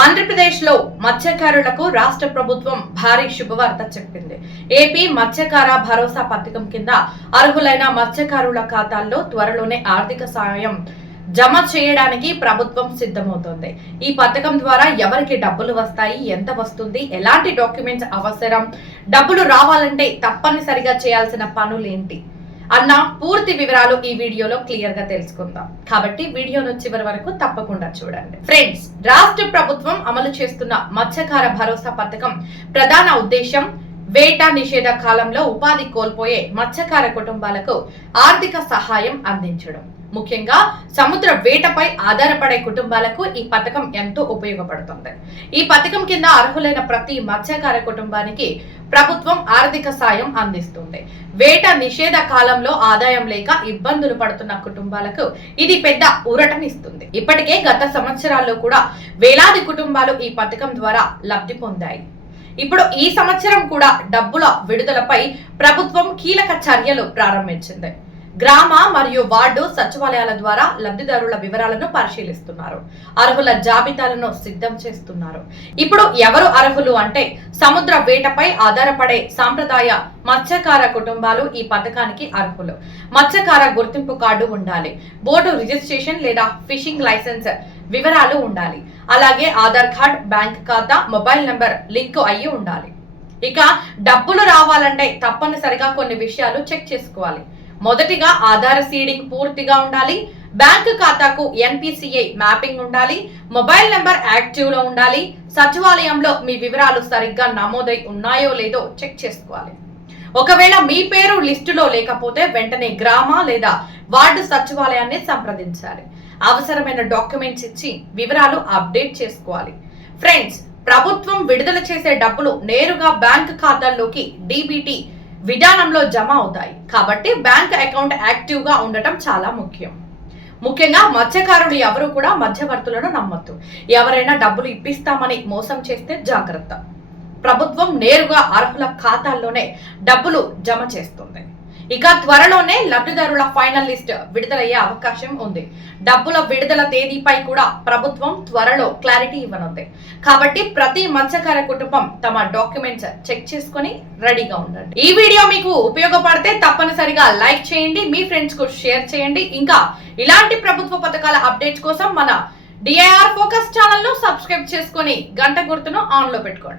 ఆంధ్రప్రదేశ్ లో మత్స్యకారులకు రాష్ట్ర ప్రభుత్వం భారీ శుభవార్త చెప్పింది. ఏపీ మత్స్యకార భరోసా పథకం కింద అర్హులైన మత్స్యకారుల ఖాతాల్లో త్వరలోనే ఆర్థిక సాయం జమ చేయడానికి ప్రభుత్వం సిద్ధమవుతోంది. ఈ పథకం ద్వారా ఎవరికి డబ్బులు వస్తాయి, ఎంత వస్తుంది, ఎలాంటి డాక్యుమెంట్స్ అవసరం, డబ్బులు రావాలంటే తప్పనిసరిగా చేయాల్సిన పనులేంటి అన్న పూర్తి వివరాలు ఈ వీడియోలో క్లియర్ గా తెలుసుకుందాం. కాబట్టి వీడియోను చివరి వరకు తప్పకుండా చూడండి. ఫ్రెండ్స్, రాష్ట్ర ప్రభుత్వం అమలు చేస్తున్న మత్స్యకార భరోసా పథకం ప్రధాన ఉద్దేశం వేట నిషేధ కాలంలో ఉపాధి కోల్పోయే మత్స్యకార కుటుంబాలకు ఆర్థిక సహాయం అందించడం. ముఖ్యంగా సముద్ర వేటపై ఆధారపడే కుటుంబాలకు ఈ పథకం ఎంతో ఉపయోగపడుతుంది. ఈ పథకం కింద అర్హులైన ప్రతి మత్స్యకార కుటుంబానికి ప్రభుత్వం ఆర్థిక సాయం అందిస్తుంది. వేట నిషేధ కాలంలో ఆదాయం లేక ఇబ్బందులు పడుతున్న కుటుంబాలకు ఇది పెద్ద ఊరటనిస్తుంది. ఇప్పటికే గత సంవత్సరాల్లో కూడా వేలాది కుటుంబాలు ఈ పథకం ద్వారా లబ్ధి పొందాయి. ఇప్పుడు ఈ సంవత్సరం కూడా డబ్బుల విడుదలపై ప్రభుత్వం కీలక చర్యలు ప్రారంభించింది. గ్రామ మరియు వార్డు సచివాలయాల ద్వారా లబ్ధిదారుల వివరాలను పరిశీలిస్తున్నారు. అర్హుల జాబితాలను సిద్ధం చేస్తున్నారు. ఇప్పుడు ఎవరు అర్హులు అంటే సముద్ర వేటపై ఆధారపడే సాంప్రదాయ మత్స్యకార కుటుంబాలు ఈ పథకానికి అర్హులు. మత్స్యకార గుర్తింపు కార్డు ఉండాలి, బోర్డు రిజిస్ట్రేషన్ లేదా ఫిషింగ్ లైసెన్స్ వివరాలు ఉండాలి. అలాగే ఆధార్ కార్డ్, బ్యాంక్ ఖాతా, మొబైల్ నంబర్ లింక్ అయ్యి ఉండాలి. ఇక డబ్బులు రావాలంటే తప్పనిసరిగా కొన్ని విషయాలు చెక్ చేసుకోవాలి. మొదటిగా ఆధార్ సీడింగ్ పూర్తిగా ఉండాలి, బ్యాంకు ఖాతాకు NPCI మ్యాపింగ్ ఉండాలి, మొబైల్ నెంబర్ యాక్టివ్ లో ఉండాలి, సచివాలయంలో మీ వివరాలు సరిగ్గా నమోదై ఉన్నాయో లేదో చెక్ చేసుకోవాలి. ఒకవేళ మీ పేరు లిస్టులో లేకపోతే వెంటనే గ్రామ లేదా వార్డు సచివాలయాన్ని సంప్రదించాలి. అవసరమైన డాక్యుమెంట్స్ ఇచ్చి వివరాలు అప్డేట్ చేసుకోవాలి. ఫ్రెండ్స్, ప్రభుత్వం విడుదల చేసే డబ్బులు నేరుగా బ్యాంక్ ఖాతాల్లోకి DBT విధానంలో జమ అవుతాయి. కాబట్టి బ్యాంక్ అకౌంట్ యాక్టివ్ గా ఉండటం చాలా ముఖ్యంగా మత్స్యకారులు ఎవరు కూడా మధ్యవర్తులను నమ్మొద్దు. ఎవరైనా డబ్బులు ఇప్పిస్తామని మోసం చేస్తే జాగ్రత్త. ప్రభుత్వం నేరుగా అర్హుల ఖాతాల్లోనే డబ్బులు జమ చేస్తుంది. ఇక త్వరలోనే లబ్ధిదారుల ఫైనల్ లిస్ట్ విడుదలయ్యే అవకాశం ఉంది. డబ్బుల విడుదల తేదీపై కూడా ప్రభుత్వం త్వరలో క్లారిటీ ఇవ్వనుంది. కాబట్టి ప్రతి మత్స్యకార కుటుంబం తమ డాక్యుమెంట్స్ చెక్ చేసుకుని రెడీగా ఉండండి. ఈ వీడియో మీకు ఉపయోగపడితే తప్పనిసరిగా లైక్ చేయండి, మీ ఫ్రెండ్స్ కు షేర్ చేయండి. ఇంకా ఇలాంటి ప్రభుత్వ పథకాల అప్డేట్స్ కోసం మన DIR ఫోకస్ ఛానల్ ను సబ్స్క్రైబ్ చేసుకుని గంట గుర్తును ఆన్ లో పెట్టుకోండి.